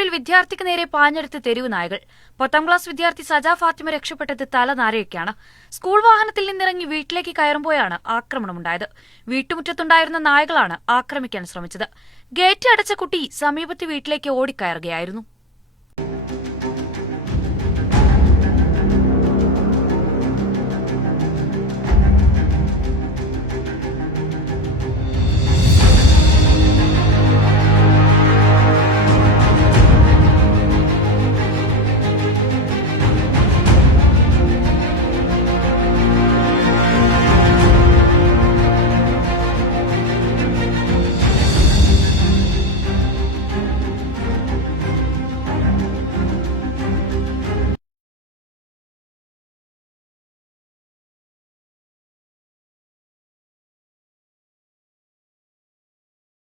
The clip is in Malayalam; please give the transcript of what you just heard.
കണ്ണൂരിൽ വിദ്യാർത്ഥിക്ക് നേരെ പാഞ്ഞെടുത്ത് തെരുവ് നായകൾ. 10ാം ക്ലാസ് വിദ്യാർത്ഥി സജ ഫാത്തിമ രക്ഷപ്പെട്ടത് തലനാരയൊക്കെയാണ്. സ്കൂൾ വാഹനത്തിൽ നിന്നിറങ്ങി വീട്ടിലേക്ക് കയറുമ്പോഴാണ് ആക്രമണമുണ്ടായത്. വീട്ടുമുറ്റത്തുണ്ടായിരുന്ന നായകളാണ് ആക്രമിക്കാൻ ശ്രമിച്ചത്. ഗേറ്റ് അടച്ച കുട്ടി സമീപത്തെ വീട്ടിലേക്ക് ഓടിക്കയറുകയായിരുന്നു.